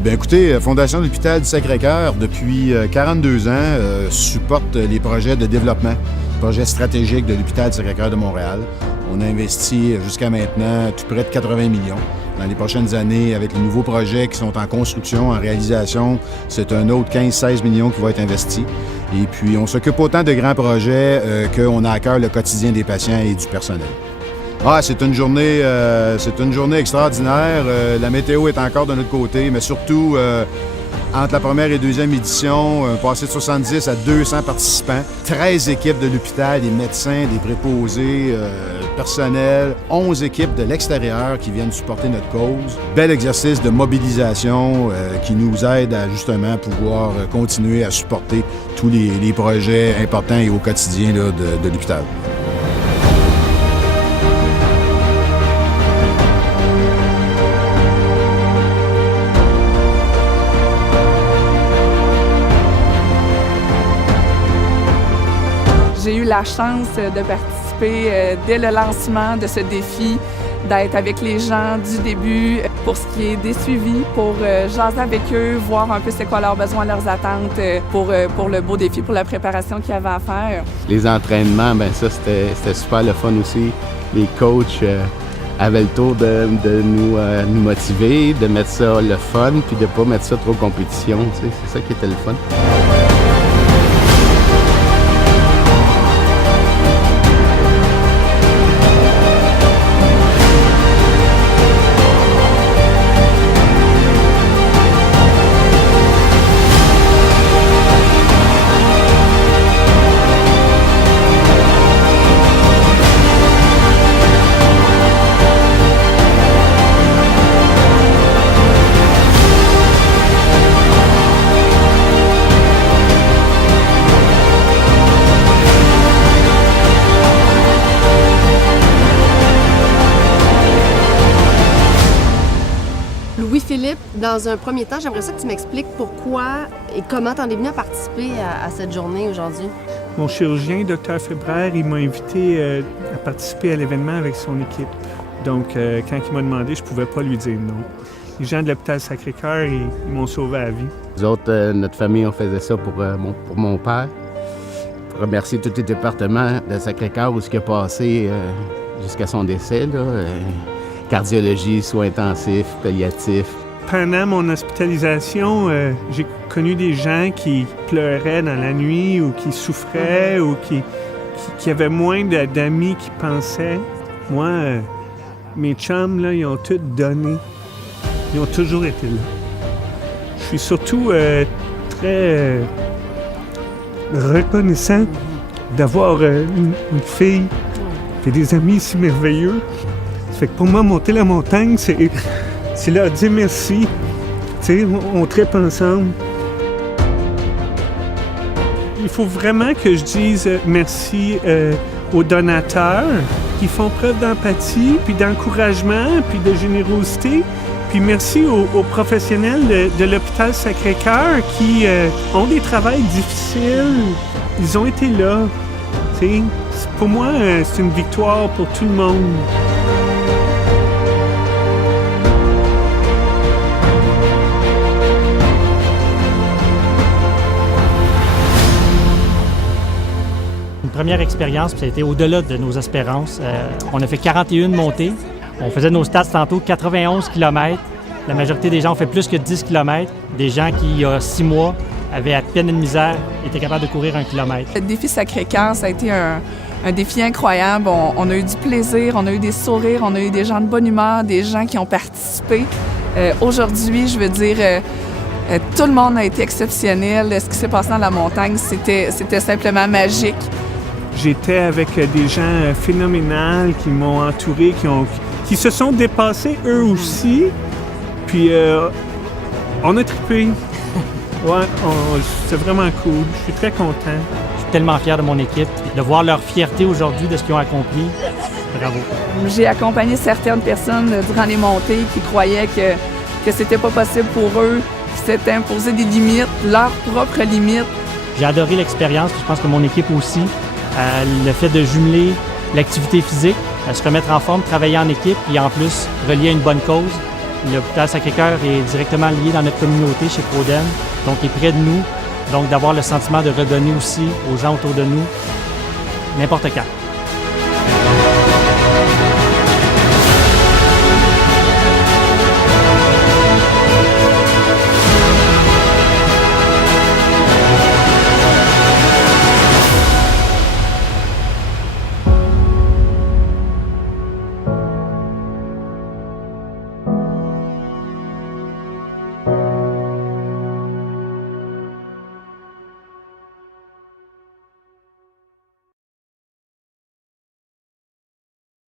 Écoutez, Fondation de l'Hôpital du Sacré-Cœur, depuis 42 ans, supporte les projets de développement, projets stratégiques de l'Hôpital du Sacré-Cœur de Montréal. On a investi jusqu'à maintenant tout près de 80 millions. Dans les prochaines années, avec les nouveaux projets qui sont en construction, en réalisation, c'est un autre 15-16 millions qui va être investi. Et puis, on s'occupe autant de grands projets qu'on a à cœur le quotidien des patients et du personnel. C'est une journée extraordinaire. La météo est encore de notre côté, mais surtout, entre la première et deuxième édition, passé de 70 à 200 participants, 13 équipes de l'hôpital, des médecins, des préposés, personnel, 11 équipes de l'extérieur qui viennent supporter notre cause. Bel exercice de mobilisation qui nous aide à justement pouvoir continuer à supporter tous les projets importants et au quotidien là, de l'hôpital. J'ai eu la chance de participer dès le lancement de ce défi, d'être avec les gens du début pour ce qui est des suivis, pour jaser avec eux, voir un peu c'est quoi leurs besoins, leurs attentes pour le beau défi, pour la préparation qu'il y avait à faire. Les entraînements, ça c'était super le fun aussi. Les coachs avaient le tour de nous motiver, de mettre ça le fun, puis de pas mettre ça trop compétition. C'est ça qui était le fun. Louis-Philippe, dans un premier temps, j'aimerais ça que tu m'expliques pourquoi et comment tu en es venu à participer à cette journée aujourd'hui. Mon chirurgien, Dr Fébraire, il m'a invité à participer à l'événement avec son équipe. Donc, quand il m'a demandé, je ne pouvais pas lui dire non. Les gens de l'hôpital Sacré-Cœur, ils m'ont sauvé la vie. Nous autres, notre famille, on faisait ça pour mon père. Pour remercier tous les départements de Sacré-Cœur où ce qui a passé jusqu'à son décès, là. Cardiologie, soins intensifs, palliatifs. Pendant mon hospitalisation, j'ai connu des gens qui pleuraient dans la nuit ou qui souffraient ou qui avaient moins d'amis qui pensaient. Moi, mes chums, là, ils ont tout donné. Ils ont toujours été là. Je suis surtout très reconnaissant d'avoir une fille et des amis si merveilleux. Fait que pour moi, monter la montagne, c'est leur dire merci. Tu sais, on tripe ensemble. Il faut vraiment que je dise merci aux donateurs qui font preuve d'empathie, puis d'encouragement, puis de générosité. Puis merci aux professionnels de l'hôpital Sacré-Cœur qui ont des travails difficiles. Ils ont été là. Tu sais, pour moi, c'est une victoire pour tout le monde. Première expérience, puis ça a été au-delà de nos espérances. On a fait 41 montées. On faisait nos stats tantôt, 91 km. La majorité des gens ont fait plus que 10 km. Des gens qui, il y a 6 mois, avaient à peine de misère, étaient capables de courir 1 kilomètre. Le défi Sacré-Cœur, ça a été un défi incroyable. On a eu du plaisir, on a eu des sourires, on a eu des gens de bonne humeur, des gens qui ont participé. Aujourd'hui, je veux dire... tout le monde a été exceptionnel. Ce qui s'est passé dans la montagne, c'était simplement magique. J'étais avec des gens phénoménaux qui m'ont entouré, qui se sont dépassés eux aussi. Puis on a trippé. Ouais, c'est vraiment cool. Je suis très content. Je suis tellement fier de mon équipe, de voir leur fierté aujourd'hui de ce qu'ils ont accompli. Bravo. J'ai accompagné certaines personnes durant les montées qui croyaient que c'était pas possible pour eux, qui s'étaient imposé des limites, leurs propres limites. J'ai adoré l'expérience, puis je pense que mon équipe aussi. Le fait de jumeler l'activité physique, se remettre en forme, travailler en équipe, puis en plus relier à une bonne cause, L'hôpital Sacré-Cœur est directement lié dans notre communauté chez Proden, donc il est près de nous. Donc d'avoir le sentiment de redonner aussi aux gens autour de nous, n'importe quand.